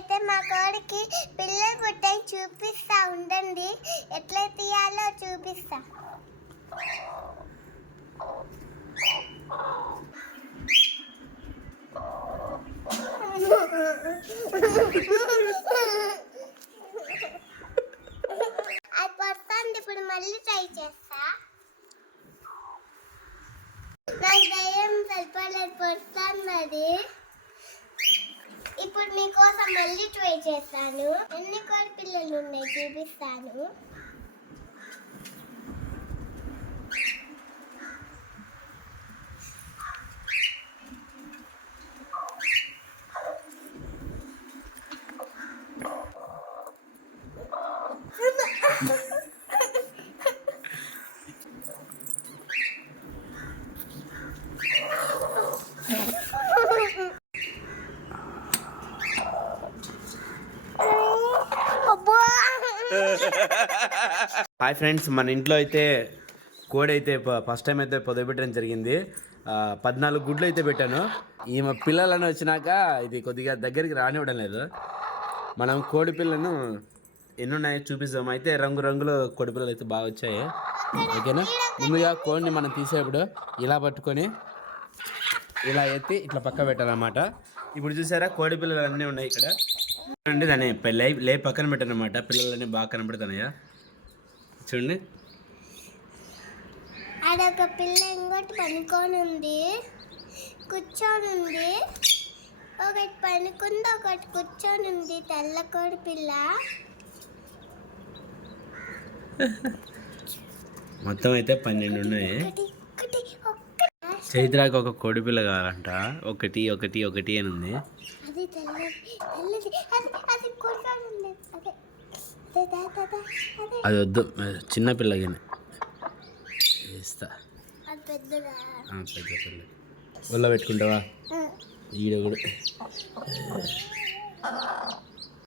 అయితే మా కోడికి పిల్లలు పుట్టాయి చూపిస్తా ఉండండి, ఎట్లా తీయాలో చూపిస్తా. అది పడుతుంది, ఇప్పుడు మళ్ళీ ట్రై చేస్తా. నాకు ధైర్యం సరిపడలేదు, పడుతుంది అది. ఇప్పుడు మీకోసం మళ్ళీ ట్రై చేస్తాను. ఎన్ని కోడి పిల్లలు ఉన్నాయి చూపిస్తాను. హాయ్ ఫ్రెండ్స్, మన ఇంట్లో అయితే కోడి అయితే ఫస్ట్ టైం అయితే పొదగబెట్టడం జరిగింది. 14 గుడ్లు అయితే పెట్టాను. ఈమె పిల్లలను వచ్చినాక ఇది కొద్దిగా దగ్గరికి రానివ్వడం లేదు. మనం కోడి పిల్లను ఎన్ని ఉన్నాయో చూపిస్తాం. అయితే రంగురంగుల కోడి పిల్లలు అయితే బాగా వచ్చాయి. ఓకేనా, ముందుగా కోడిని మనం తీసేప్పుడు ఇలా పట్టుకొని ఇలా ఎత్తి ఇట్లా పక్క పెట్టాలన్నమాట. ఇప్పుడు చూసారా కోడి పిల్లలు అన్నీ ఉన్నాయి ఇక్కడ. చూడండి, దాన్ని లే పక్కన పెట్టాను అనమాట. పిల్లలన్నీ బాగా కనబడుతున్నాయా చూడండి. అదొక పిల్ల ఇంకోటి పనుకొని ఉంది, కూర్చొని ఉంది. ఒకటి పనుకుంది, ఒకటి కూర్చొని ఉంది. తెల్ల కోడి పిల్ల. మొత్తం అయితే 12 ఉన్నాయి. చైత్రాకి ఒక కోడి పిల్ల కావాలంట. ఒకటి ఒకటి ఒకటి అని ఉంది. అది వద్దు, చిన్న పిల్లకి ఇస్తా. పెద్ద పిల్ల ఒళ్ళో పెట్టుకుంటావా? ఈడ కూడా